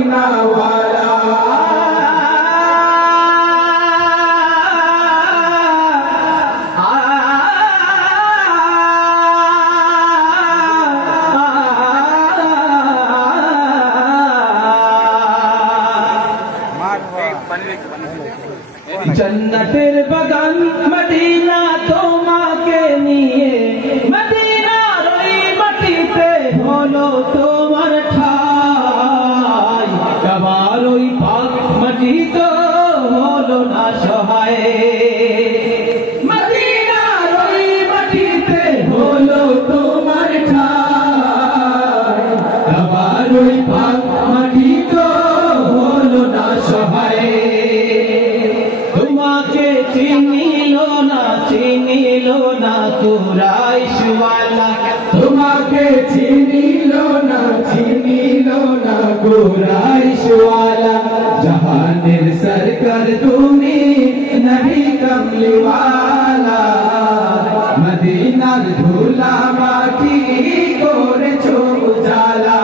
मदीना वाला जन्नतेर बगान मदीना তোমাকে নিয়ে মদিনার ওই মাটিতে হলো তোমার ঠাই কাবার ওই পাক মাটি তো হলো না সহায় মদিনার ওই মাটিতে হলো তোমার ঠাই কাবার ওই পাক মাটি তো হলো না সহায় চিনিল না কুরাইশ ওয়ালা তোমাকে চিনিল না কুরাইশ ওয়ালা জাহানের সরকার তুমি নবী কমলি ওয়ালা মদিনার ধুলা মাটি করেছো উজালা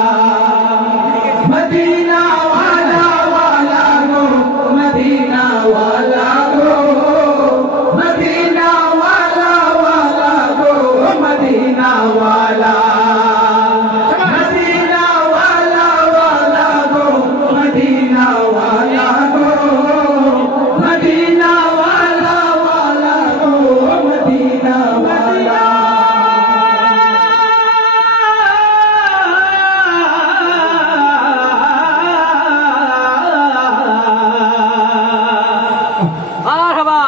মদিনা ওয়ালা ওয়ালা গো মদিনা ওয়ালা গো मदीना वाला गो मदीना वाला गो मदीना वाला गो मदीना वाला गो मदीना वाला मरहबा।